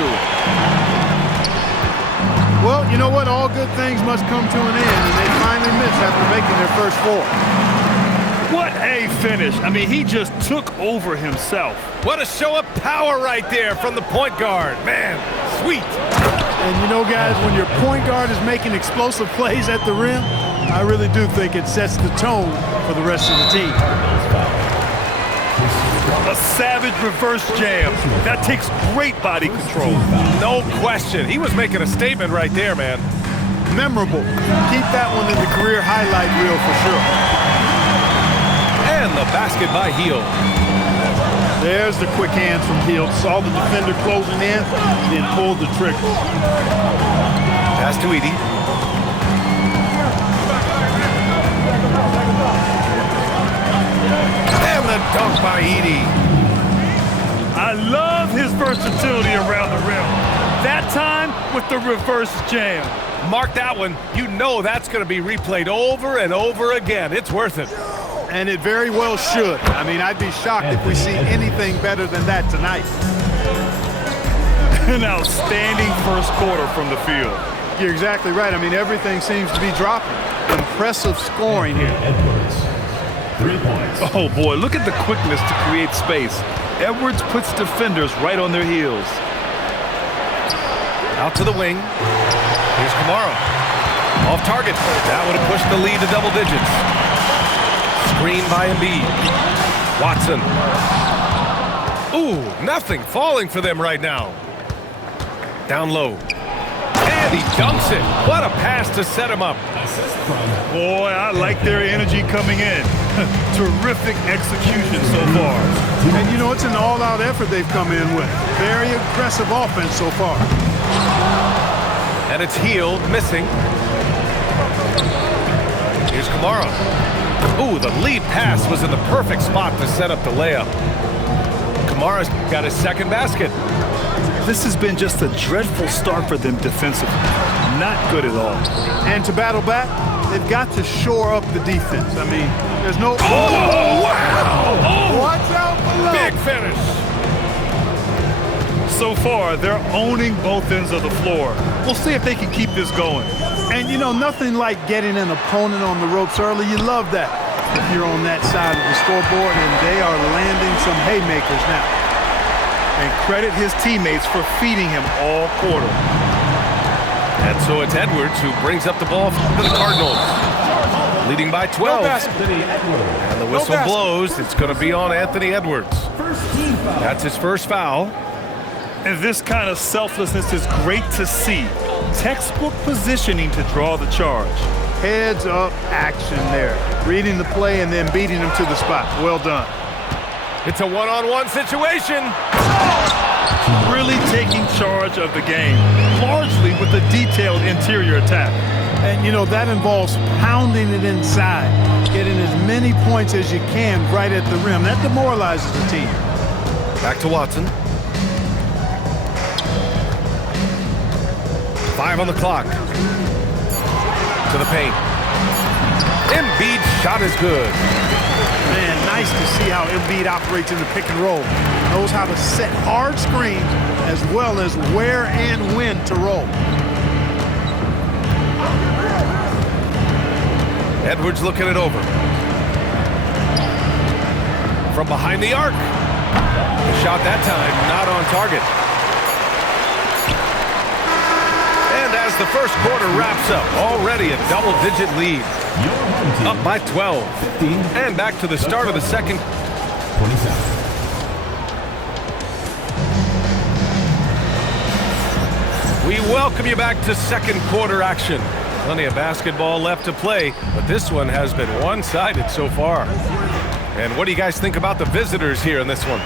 do it. Well, you know what? All good things must come to an end, and they finally miss after making their first 4. What a finish. I mean, he just took over himself. What a show of power right there from the point guard. Man, sweet. And you know, guys, when your point guard is making explosive plays at the rim, I really do think it sets the tone for the rest of the team. A savage reverse jam. That takes great body control. No question. He was making a statement right there, man. Memorable. Keep that one in the career highlight reel for sure. And the basket by Hield. There's the quick hands from Hield. Saw the defender closing in, then pulled the trigger. Pass to Edey. And the dunk by Edey. I love his versatility around the rim. That time with the reverse jam. Mark that one. You know that's going to be replayed over and over again. It's worth it. And it very well should. I mean, I'd be shocked if we see anything better than that tonight. An outstanding first quarter from the field. You're exactly right. I mean, everything seems to be dropping. Impressive scoring here. Edwards, 3 points. Oh, boy, look at the quickness to create space. Edwards puts defenders right on their heels. Out to the wing. Here's Kamara. Off target. That would have pushed the lead to double digits. Screen by Embiid. Watson. Ooh, nothing falling for them right now. Down low. And he dunks it. What a pass to set him up. Boy, I like their energy coming in. Terrific execution so far. And you know, it's an all-out effort they've come in with. Very aggressive offense so far. And it's Hield missing. Here's Kamara. Ooh, the lead pass was in the perfect spot to set up the layup. Kamara's got his second basket. This has been just a dreadful start for them defensively. Not good at all. And to battle back, they've got to shore up the defense. I mean, there's no... Oh, wow! Oh, watch out below! big finish. So far, they're owning both ends of the floor. We'll see if they can keep this going. And, you know, nothing like getting an opponent on the ropes early. You love that if you're on that side of the scoreboard, and they are landing some haymakers now. And credit his teammates for feeding him all quarter. And so it's Edwards who brings up the ball for the Cardinals. Leading by 12. And the whistle blows. It's going to be on Anthony Edwards. That's his first foul. And this kind of selflessness is great to see. Textbook positioning to draw the charge. Heads up action there. Reading the play and then beating him to the spot. Well done. It's a one-on-one situation. Really taking charge of the game, largely with a detailed interior attack. And, you know, that involves pounding it inside, getting as many points as you can right at the rim. That demoralizes the team. Back to Watson. 5 on the clock. To the paint. Embiid's shot is good. Man, nice to see how Embiid operates in the pick and roll. Knows how to set hard screens as well as where and when to roll. Edwards looking it over. From behind the arc. The shot that time not on target. And as the first quarter wraps up, already a double-digit lead. Up by 12. And back to the start of the second. 27. We welcome you back to second quarter action. Plenty of basketball left to play, but this one has been one-sided so far. And what do you guys think about the visitors here in this one?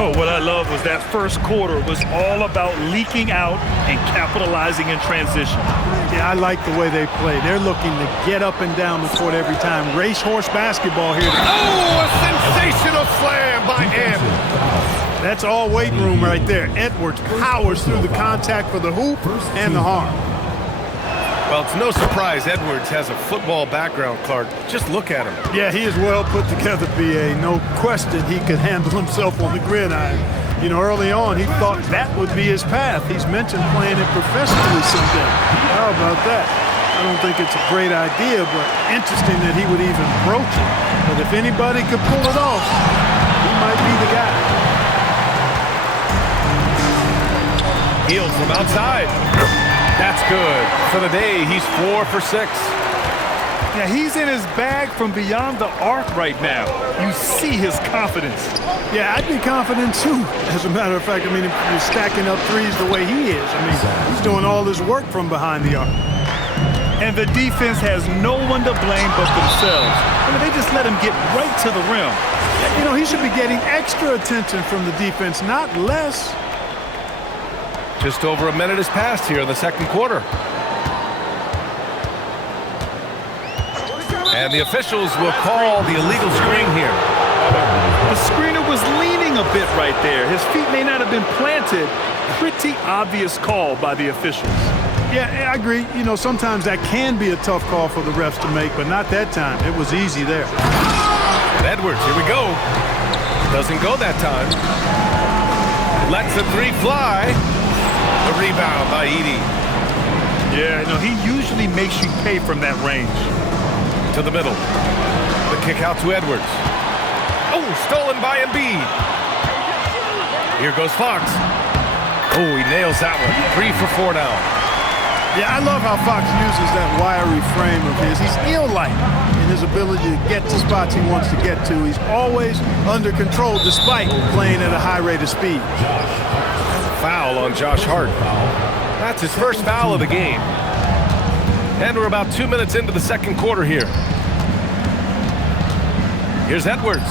Oh, what I love was that first quarter was all about leaking out and capitalizing in transition. Yeah, I like the way they play. They're looking to get up and down the court every time. Racehorse basketball here. Oh, a sensational slam by Ed. That's all weight room right there. Edwards powers through the contact for the hoop and the harm. Well, it's no surprise Edwards has a football background, Clark. Just look at him. Yeah, he is well put together, B.A. No question he could handle himself on the gridiron. You know, early on, he thought that would be his path. He's mentioned playing it professionally someday. How about that? I don't think it's a great idea, but interesting that he would even broach it. But if anybody could pull it off, he might be the guy. Heels from outside. That's good. For the day, he's 4 for 6. Yeah, he's in his bag from beyond the arc right now. You see his confidence. Yeah, I'd be confident too. As a matter of fact, I mean, if you're stacking up threes the way he is, I mean, he's doing all his work from behind the arc. And the defense has no one to blame but themselves. I mean, they just let him get right to the rim. You know, he should be getting extra attention from the defense, not less. Just over a minute has passed here in the second quarter. And the officials will call the illegal screen here. The screener was leaning a bit right there. His feet may not have been planted. Pretty obvious call by the officials. Yeah, I agree. You know, sometimes that can be a tough call for the refs to make, but not that time. It was easy there. And Edwards, here we go. Doesn't go that time. Lets the three fly. The rebound by Edey. Yeah, no, he usually makes you pay from that range. To the middle. The kick out to Edwards. Oh, stolen by Embiid. Here goes Fox. Oh, he nails that one. 3 for 4 now. Yeah, I love how Fox uses that wiry frame of his. He's eel-like in his ability to get to spots he wants to get to. He's always under control despite playing at a high rate of speed. Foul on Josh Hart. That's his first foul of the game. And we're about 2 minutes into the second quarter here. Here's Edwards.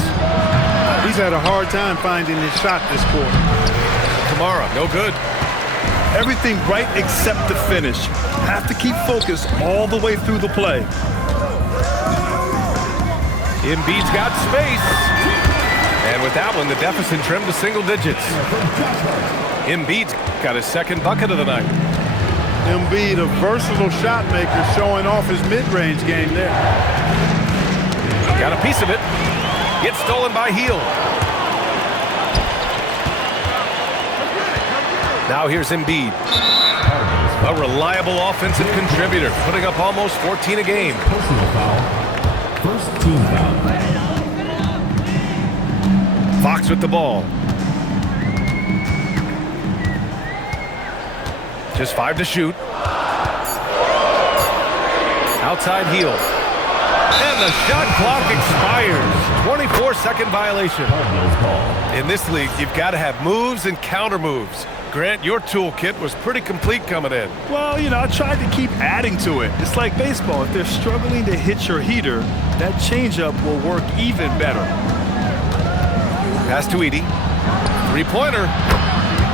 He's had a hard time finding his shot this quarter. Kamara, no good. Everything right except the finish. Have to keep focused all the way through the play. Embiid's got space. And with that one, the deficit trimmed to single digits. Embiid's got his second bucket of the night. Embiid, a versatile shot maker, showing off his mid-range game there. Got a piece of it. Gets stolen by Heel. Now here's Embiid. A reliable offensive contributor, putting up almost 14 a game. Personal foul. First team foul. Fox with the ball. Just 5 to shoot. Outside Heel. And the shot clock expires. 24-second violation. In this league, you've got to have moves and counter moves. Grant, your toolkit was pretty complete coming in. Well, you know, I tried to keep adding to it. It's like baseball. If they're struggling to hit your heater, that changeup will work even better. Pass to Edey. Three-pointer.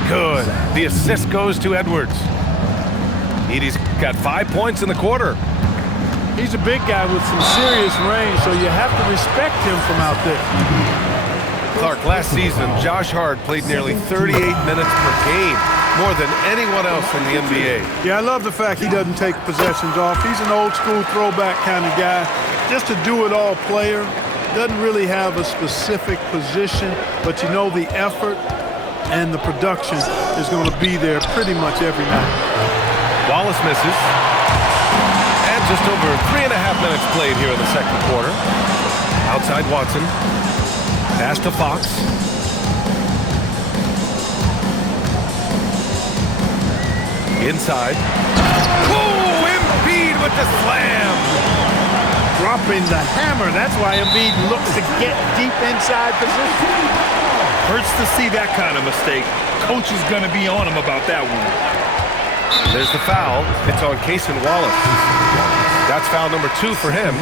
Good. The assist goes to Edwards. Edey's got 5 points in the quarter. He's a big guy with some serious range, so you have to respect him from out there. Clark, last season, Josh Hart played nearly 38 minutes per game, more than anyone else in the NBA. Yeah, I love the fact he doesn't take possessions off. He's an old-school throwback kind of guy. Just a do-it-all player. Doesn't really have a specific position, but you know the effort and the production is going to be there pretty much every night. Wallace misses. And just over 3.5 minutes played here in the second quarter. Outside Watson. Pass to Fox. Inside. Oh, Embiid with the slam. Dropping the hammer. That's why Embiid looks to get deep inside position. Hurts to see that kind of mistake. Coach is going to be on him about that one. There's the foul. It's on Cason Wallace. That's foul number 2 for him.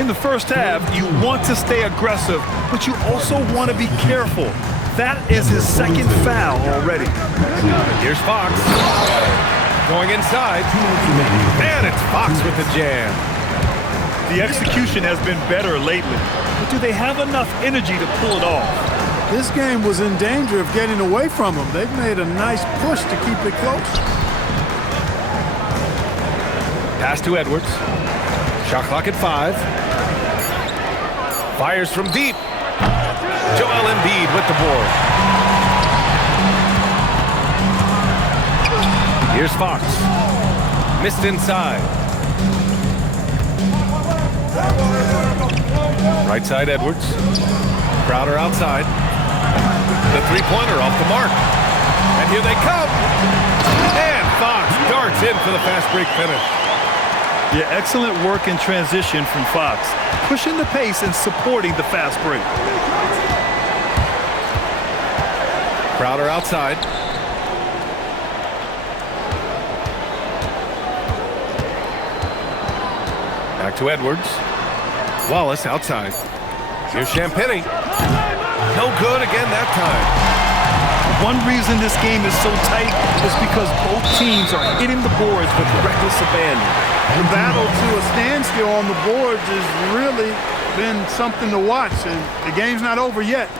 In the first half, you want to stay aggressive, but you also want to be careful. That is his second foul already. Here's Fox. Going inside. And it's Fox with the jam. The execution has been better lately, but do they have enough energy to pull it off? This game was in danger of getting away from him. They've made a nice push to keep it close. Pass to Edwards. Shot clock at 5. Fires from deep. Joel Embiid with the board. Here's Fox. Missed inside. Right side Edwards. Crowder outside. The three-pointer off the mark. And here they come. And Fox darts in for the fast break finish. Yeah, excellent work in transition from Fox. Pushing the pace and supporting the fast break. Crowder outside. Back to Edwards. Wallace outside. Here's Champagny. No good again that time. One reason this game is so tight is because both teams are hitting the boards with reckless abandon. The battle to a standstill on the boards has really been something to watch, and the game's not over yet.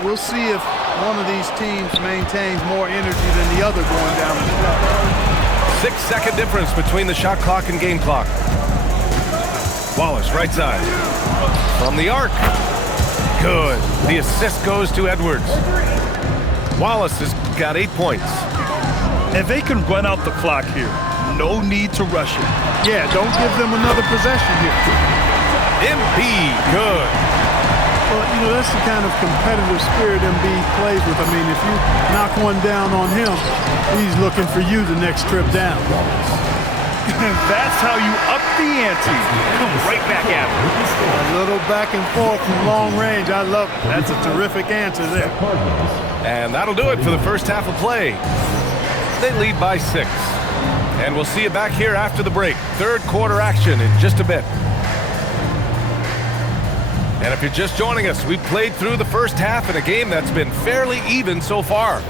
We'll see if one of these teams maintains more energy than the other going down the stretch. 6-second difference between the shot clock and game clock. Wallace, right side. From the arc. Good. The assist goes to Edwards. Wallace has got 8 points. And they can run out the clock here. No need to rush it. Yeah, don't give them another possession here. Embiid, good. Well, you know, that's the kind of competitive spirit Embiid plays with. I mean, if you knock one down on him, he's looking for you the next trip down. And that's how you up the ante. Come right back at him. A little back and forth from long range. I love it. That's a terrific answer there. And that'll do it for the first half of play. They lead by 6. And we'll see you back here after the break. Third quarter action in just a bit. And if you're just joining us, we've played through the first half in a game that's been fairly even so far.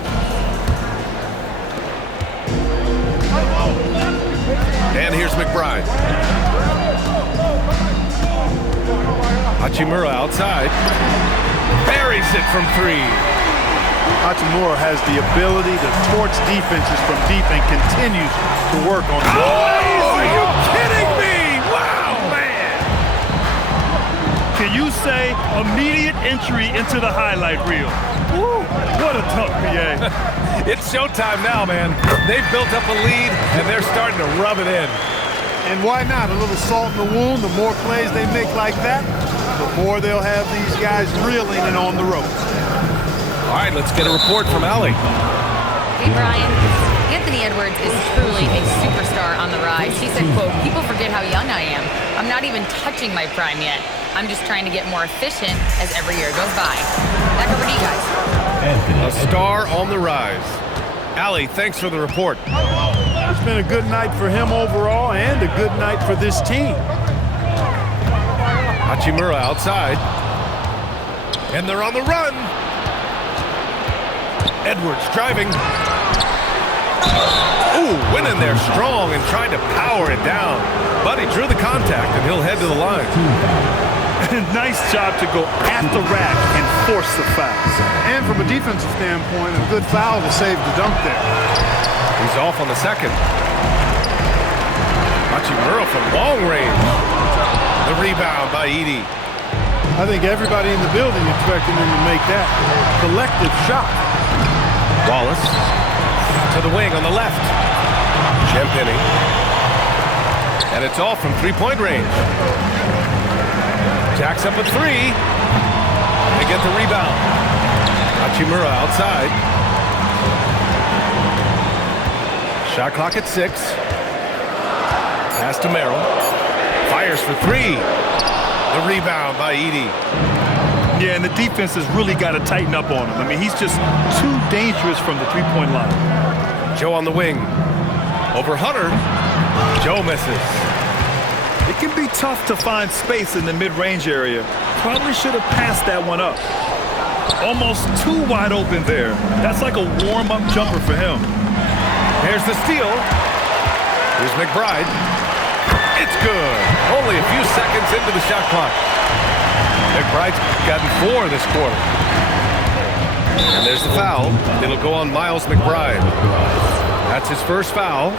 And here's McBride. Hachimura outside. Buries it from 3. Hachimura has the ability to torch defenses from deep and continues to work on the Oh, are you kidding me? Wow, man. Can you say immediate entry into the highlight reel? Woo, what a tough PA. It's showtime now, man. They've built up a lead, and they're starting to rub it in. And why not? A little salt in the wound. The more plays they make like that, the more they'll have these guys reeling and on the ropes. All right, let's get a report from Allie. Hey, Brian. Anthony Edwards is truly a superstar on the rise. He said, quote, "People forget how young I am. I'm not even touching my prime yet. I'm just trying to get more efficient as every year goes by." Back over to you guys. A star on the rise. Allie, thanks for the report. It's been a good night for him overall and a good night for this team. Hachimura outside. And they're on the run. Edwards driving. Ooh, went in there strong and tried to power it down. But he drew the contact, and he'll head to the line. Nice job to go at the rack and force the foul. And from a defensive standpoint, a good foul to save the dunk there. He's off on the second. Hachimura from long range. The rebound by Edey. I think everybody in the building expected him to make that collective shot. Wallace to the wing on the left. Champagny. And it's all from three-point range. Jacks up a 3. They get the rebound. Hachimura outside. Shot clock at 6. Pass to Merrill. Fires for 3. The rebound by Edey. Yeah, and the defense has really got to tighten up on him. I mean, he's just too dangerous from the three-point line. Joe on the wing. Over Hunter. Joe misses. It can be tough to find space in the mid-range area. Probably should have passed that one up. Almost too wide open there. That's like a warm-up jumper for him. Here's the steal. Here's McBride. It's good. Only a few seconds into the shot clock. McBride's gotten 4 this quarter. And there's the foul. It'll go on Miles McBride. That's his first foul.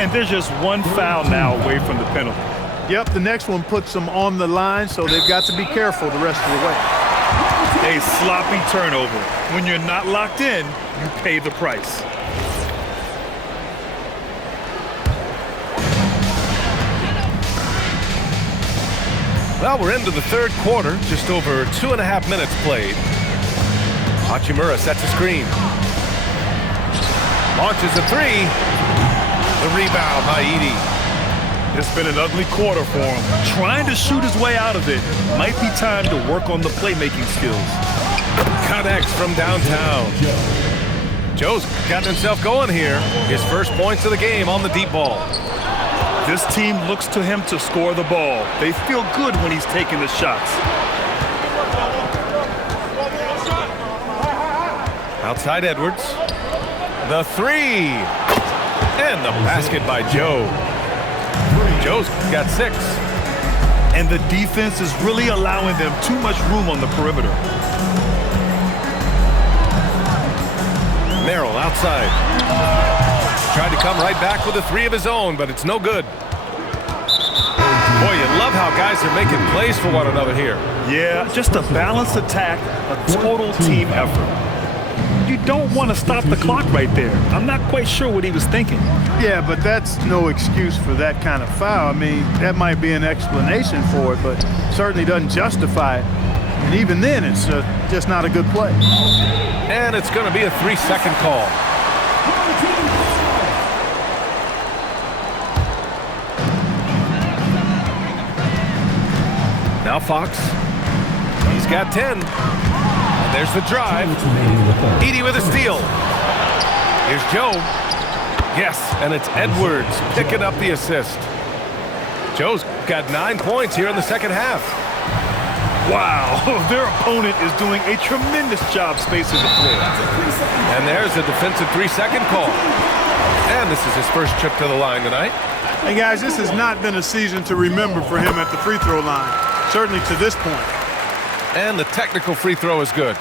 And there's just one foul now away from the penalty. Yep, the next one puts them on the line, so they've got to be careful the rest of the way. A sloppy turnover. When you're not locked in, you pay the price. Well, we're into the third quarter, just over 2.5 minutes played. Hachimura sets a screen. Launches a three. The rebound by Edey. It's been an ugly quarter for him. Trying to shoot his way out of it. Might be time to work on the playmaking skills. Connects from downtown. Joe's gotten himself going here. His first points of the game on the deep ball. This team looks to him to score the ball. They feel good when he's taking the shots. Outside Edwards. The three. And the basket by Joe. Joe's got 6. And the defense is really allowing them too much room on the perimeter. Merrill outside. Tried to come right back with a 3 of his own, but it's no good. Boy, you love how guys are making plays for one another here. Yeah, just a balanced attack, a total team effort. You don't want to stop the clock right there. I'm not quite sure what he was thinking. Yeah, but that's no excuse for that kind of foul. I mean, that might be an explanation for it, but certainly doesn't justify it. And even then, it's just not a good play. And it's going to be a 3-second call. Now Fox. He's got 10. And there's the drive. Edey with a steal. Here's Joe. Yes, and it's Edwards picking up the assist. Joe's got 9 points here in the second half. Wow, their opponent is doing a tremendous job spacing the floor. And there's a defensive 3-second call. And this is his first trip to the line tonight. Hey, guys, this has not been a season to remember for him at the free throw line, certainly to this point. And the technical free throw is good.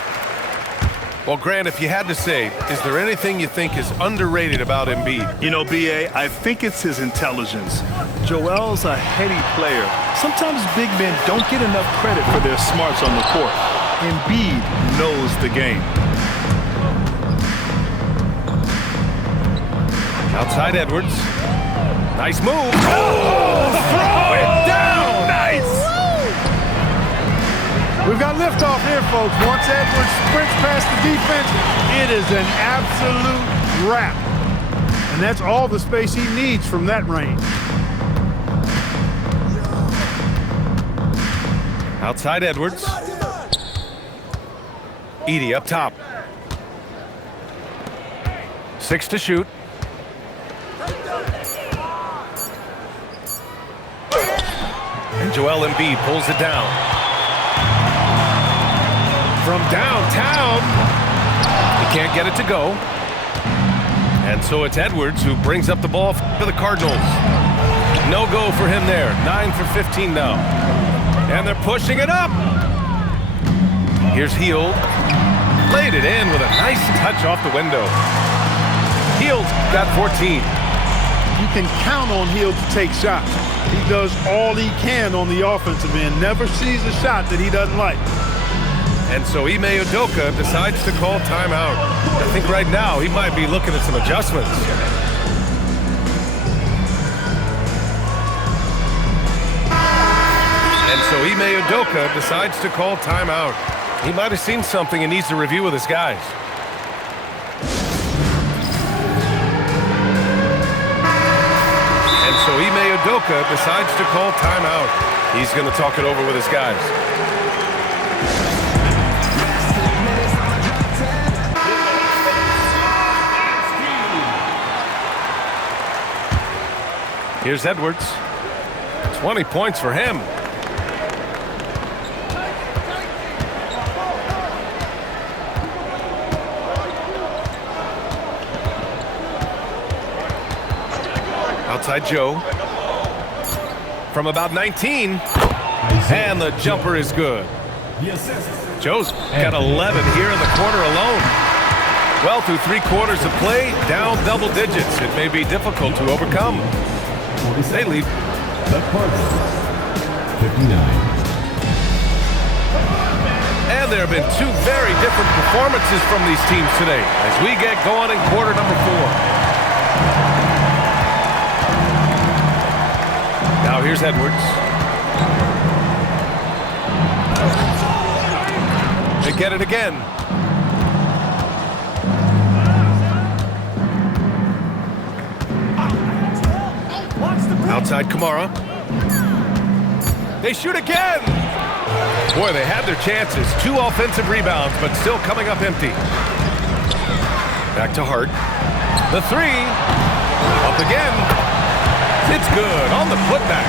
Well, Grant, if you had to say, is there anything you think is underrated about Embiid? You know, B.A., I think it's his intelligence. Joel's a heady player. Sometimes big men don't get enough credit for their smarts on the court. Embiid knows the game. Outside Edwards. Nice move. Oh, throw it down! Nice! We've got liftoff here, folks. Once Edwards sprints past the defense, it is an absolute wrap. And that's all the space he needs from that range. Outside Edwards. Edey up top. 6 to shoot. And Joel Embiid pulls it down. From downtown, he can't get it to go. And so it's Edwards who brings up the ball for the Cardinals. No go for him there. 9 for 15 now. And they're pushing it up. Here's Hield. Laid it in with a nice touch off the window. Hield's got 14. You can count on Hield to take shots. He does all he can on the offensive end. Never sees a shot that he doesn't like. And so Ime Udoka decides to call timeout. I think right now he might be looking at some adjustments. And so Ime Udoka decides to call timeout. He might have seen something and needs to review with his guys. And so Ime Udoka decides to call timeout. He's going to talk it over with his guys. Here's Edwards. 20 points for him. Outside Joe. From about 19. And the jumper is good. Joe's got 11 here in the quarter alone. Well, through 3 quarters of play, down double digits. It may be difficult to overcome. They lead. 59. And there have been 2 very different performances from these teams today as we get going in quarter number 4. Now here's Edwards. They get it again. Outside Kamara. They shoot again. Boy, they had their chances. 2 offensive rebounds, but still coming up empty. Back to Hart. The 3. Up again. It's good on the putback.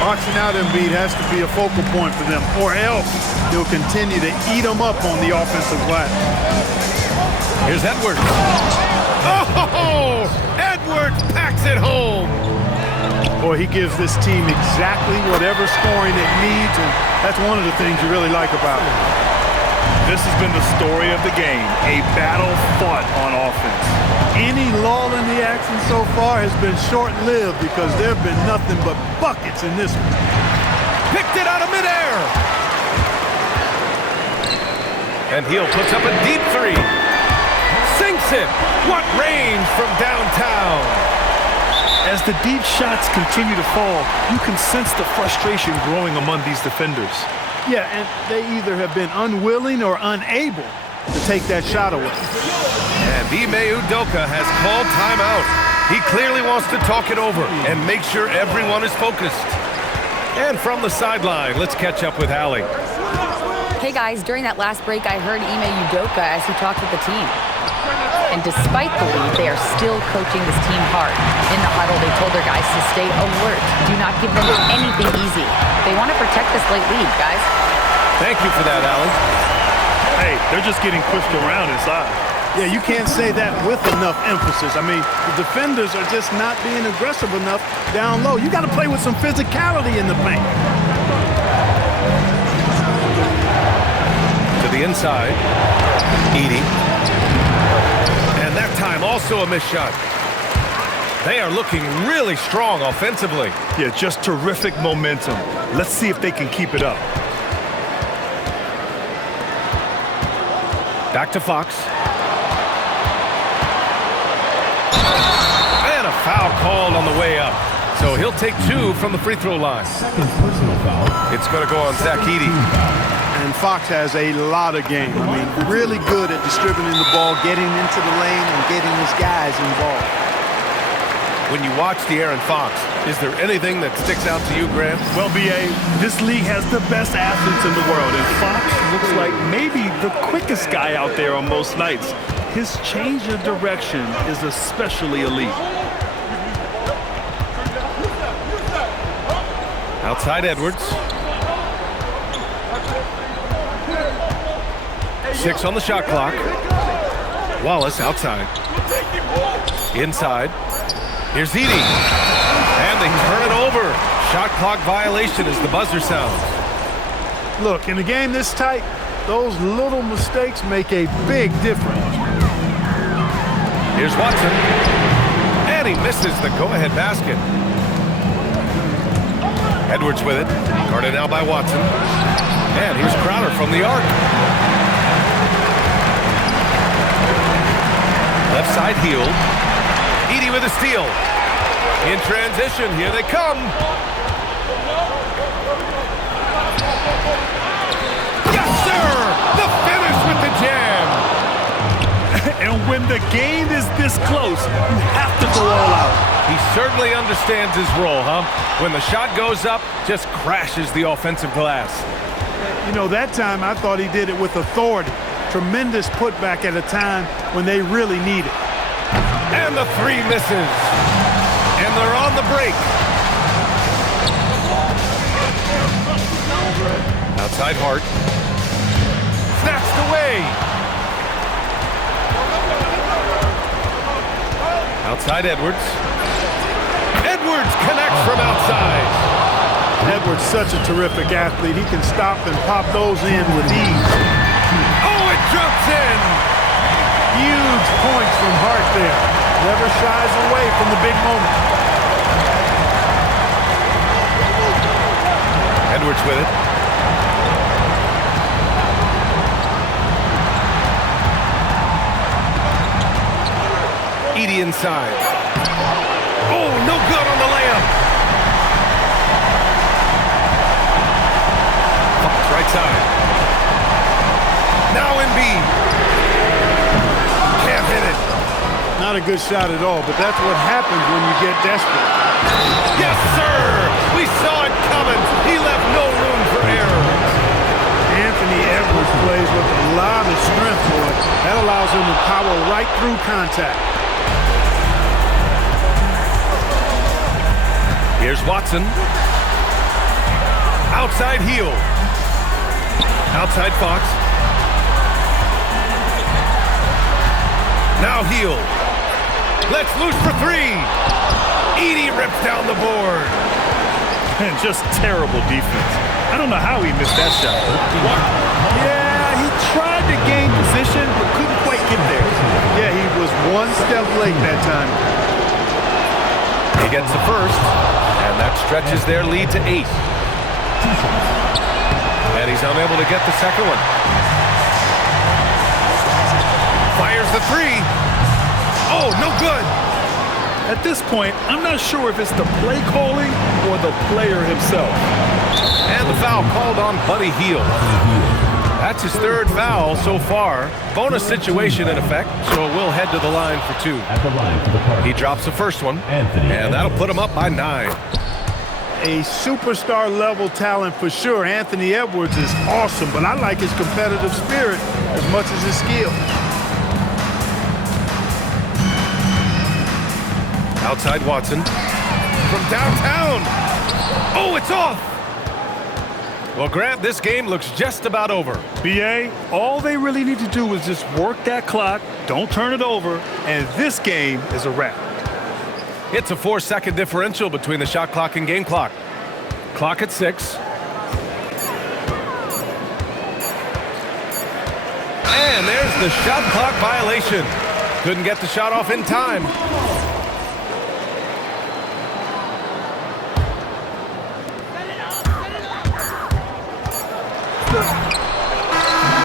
Boxing out Embiid has to be a focal point for them, or else they'll continue to eat them up on the offensive glass. Here's Edwards. Oh! Edwards packs it home. Boy, he gives this team exactly whatever scoring it needs, and that's one of the things you really like about it. This has been the story of the game, a battle fought on offense. Any lull in the action so far has been short-lived because there have been nothing but buckets in this one. Picked it out of midair. And Hill puts up a deep 3. Sinks it. What range from downtown. As the deep shots continue to fall, you can sense the frustration growing among these defenders. Yeah, and they either have been unwilling or unable to take that shot away. And Ime Udoka has called timeout. He clearly wants to talk it over and make sure everyone is focused. And from the sideline, let's catch up with Allie. Hey guys, during that last break, I heard Ime Udoka as he talked with the team. And despite the lead, they are still coaching this team hard. In the huddle, they told their guys to stay alert. Do not give them anything easy. They want to protect this late lead, guys. Thank you for that, Allie. Hey, they're just getting pushed around inside. Yeah, you can't say that with enough emphasis. I mean, the defenders are just not being aggressive enough down low. You got to play with some physicality in the paint. To the inside. Edey. And that time also a missed shot. They are looking really strong offensively. Yeah, just terrific momentum. Let's see if they can keep it up. Back to Fox. And a foul called on the way up. So he'll take 2 from the free throw line. Second personal foul. It's going to go on Zach Edey. And Fox has a lot of game. I mean, really good at distributing the ball, getting into the lane, and getting his guys involved. When you watch De'Aaron Fox, is there anything that sticks out to you, Graham? Well, B.A., this league has the best athletes in the world, and Fox looks like maybe the quickest guy out there on most nights. His change of direction is especially elite. Outside Edwards. 6 on the shot clock. Wallace outside. Inside. Here's Edey. And they turn it over. Shot clock violation as the buzzer sounds. Look, in a game this tight, those little mistakes make a big difference. Here's Watson. And he misses the go-ahead basket. Edwards with it. Guarded now by Watson. And here's Crowder from the arc. Left side healed. Edey with a steal. In transition, here they come. Yes, sir! The finish with the jam. And when the game is this close, you have to go all out. He certainly understands his role, huh? When the shot goes up, just crashes the offensive glass. You know, that time I thought he did it with authority. Tremendous putback at a time when they really need it. And the 3 misses. And they're on the break. Outside Hart. Snatched away. Outside Edwards. Edwards connects from outside. Edwards, such a terrific athlete. He can stop and pop those in with ease. Oh, it drops in. Huge points from Hart there. Never shies away from the big moment. Edwards with it. Edey inside. Oh, no good on the layup. Fox right side. Now Embiid. Can't hit it. Not a good shot at all, but that's what happens when you get desperate. Yes, sir! We saw it coming. He left no room for error. Anthony Edwards plays with a lot of strength, boy. That allows him to power right through contact. Here's Watson. Outside heel. Outside Fox. Now heel. Let's loose for three. Edie rips down the board. And just terrible defense. I don't know how he missed that shot. Yeah, he tried to gain position, but couldn't quite get there. Yeah, he was one step late that time. He gets the first, and that stretches their lead to 8. And he's unable to get the second one. Fires the three. Oh, no good. At this point, I'm not sure if it's the play calling or the player himself. And the foul called on Buddy Hield. That's his third foul so far. Bonus situation in effect, so we'll head to the line for 2. At the line for the party. He drops the first one, Anthony and that'll put him up by 9. A superstar level talent for sure. Anthony Edwards is awesome, but I like his competitive spirit as much as his skill. Outside Watson. From downtown. Oh, it's off. Well, Grant, this game looks just about over. BA, all they really need to do is just work that clock, don't turn it over, and this game is a wrap. It's a 4-second differential between the shot clock and game clock. Clock at 6. And there's the shot clock violation. Couldn't get the shot off in time.